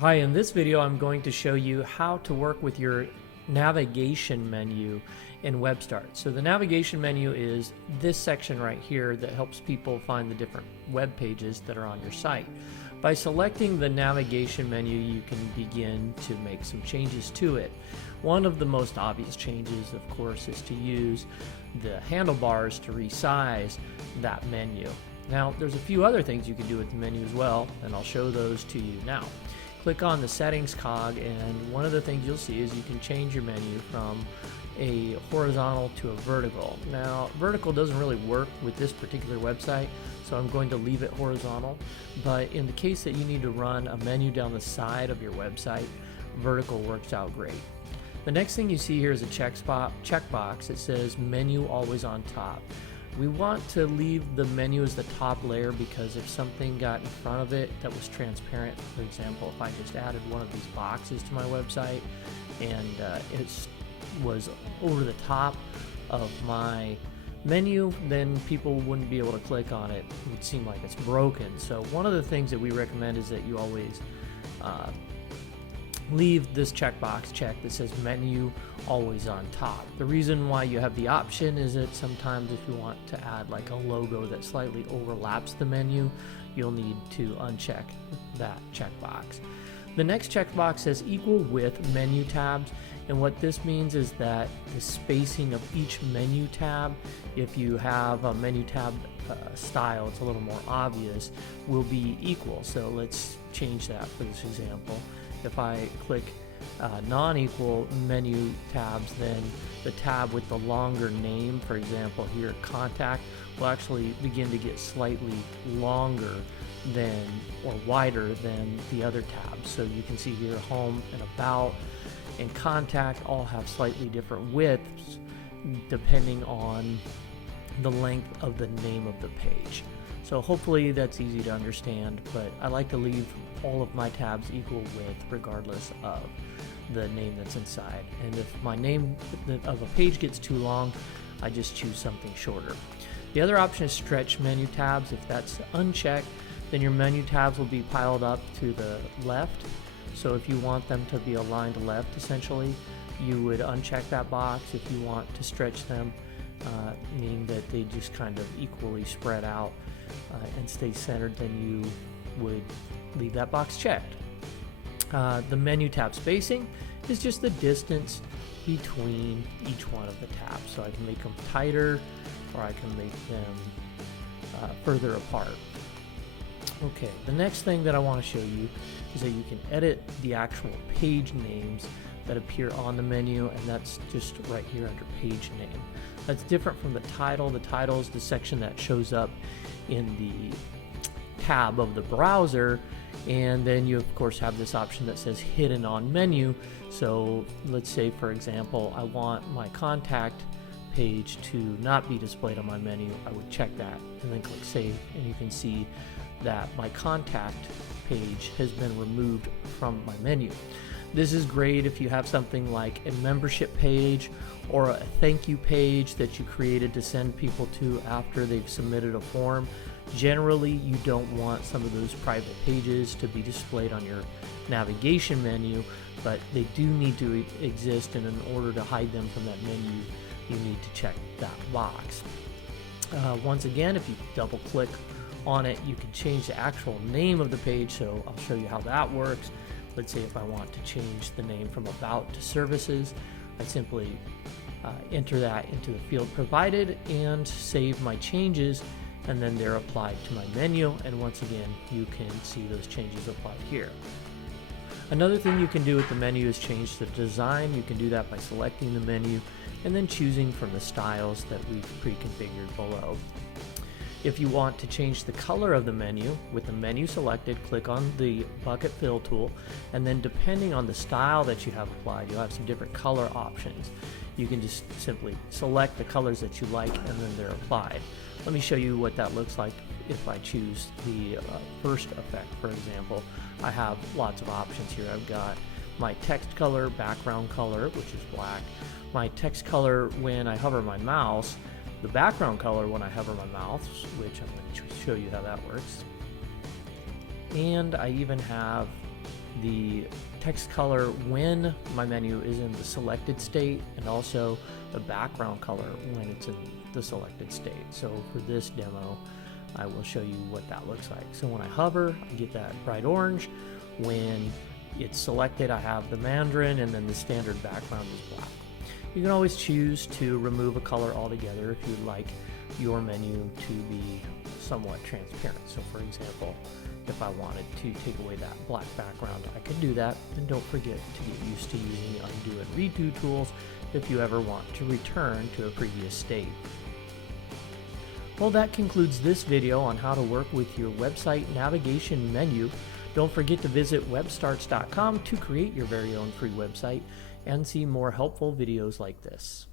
Hi, in this video I'm going to show you how to work with your navigation menu in WebStart. So the navigation menu is this section right here that helps people find the different web pages that are on your site. By selecting the navigation menu, you can begin to make some changes to it. One of the most obvious changes, of course, is to use the handlebars to resize that menu. Now, there's a few other things you can do with the menu as well, and I'll show those to you now. Click on the settings cog, and one of the things you'll see is you can change your menu from a horizontal to a vertical. Now, vertical doesn't really work with this particular website, so I'm going to leave it horizontal. But in the case that you need to run a menu down the side of your website, vertical works out great. The next thing you see here is a checkbox that says menu always on top. We want to leave the menu as the top layer because if something got in front of it that was transparent, for example, if I just added one of these boxes to my website and it was over the top of my menu, then people wouldn't be able to click on it. It would seem like it's broken. So one of the things that we recommend is that you always leave this checkbox checked that says menu always on top. The reason why you have the option is that sometimes if you want to add like a logo that slightly overlaps the menu, you'll need to uncheck that checkbox. The next checkbox says equal width menu tabs, and what this means is that the spacing of each menu tab, if you have a menu tab style, it's a little more obvious, will be equal. So let's change that for this example. If I click non-equal menu tabs, then the tab with the longer name, for example here contact, will actually begin to get slightly longer than or wider than the other tabs. So you can see here home and about and contact all have slightly different widths depending on the length of the name of the page. So hopefully that's easy to understand, but I like to leave all of my tabs equal width regardless of the name that's inside. And if my name of a page gets too long, I just choose something shorter. The other option is stretch menu tabs. If that's unchecked, then your menu tabs will be piled up to the left. So if you want them to be aligned left, essentially, you would uncheck that box. If you want to stretch them, meaning that they just kind of equally spread out and stay centered, then you would leave that box checked. The menu tab spacing is just the distance between each one of the tabs. So I can make them tighter or I can make them further apart. Okay, the next thing that I want to show you is that you can edit the actual page names that appear on the menu, and that's just right here under page name. That's different from the title. The title is the section that shows up in the tab of the browser, and then you of course have this option that says hidden on menu. So let's say, for example, I want my contact page to not be displayed on my menu. I would check that and then click save, and you can see that my contact page has been removed from my menu. This is great if you have something like a membership page or a thank you page that you created to send people to after they've submitted a form. Generally, you don't want some of those private pages to be displayed on your navigation menu, but they do need to exist, and in order to hide them from that menu, you need to check that box. Once again, if you double click on it, you can change the actual name of the page, so I'll show you how that works. Let's say if I want to change the name from about to services, I simply enter that into the field provided and save my changes, and then they're applied to my menu, and once again you can see those changes applied here. Another thing you can do with the menu is change the design. You can do that by selecting the menu and then choosing from the styles that we've pre-configured below. If you want to change the color of the menu, with the menu selected, click on the bucket fill tool, and then depending on the style that you have applied, you'll have some different color options. You can just simply select the colors that you like and then they're applied. Let me show you what that looks like if I choose the first effect. For example, I have lots of options here. I've got my text color, background color, which is black, my text color when I hover my mouse, the background color when I hover my mouse, which I'm going to show you how that works. And I even have the text color when my menu is in the selected state, and also the background color when it's in the selected state. So for this demo, I will show you what that looks like. So when I hover, I get that bright orange. When it's selected, I have the Mandarin, and then the standard background is black. You can always choose to remove a color altogether if you'd like your menu to be somewhat transparent. So for example, if I wanted to take away that black background, I could do that. And don't forget to get used to using the undo and redo tools if you ever want to return to a previous state. Well, that concludes this video on how to work with your website navigation menu. Don't forget to visit webstarts.com to create your very own free website and see more helpful videos like this.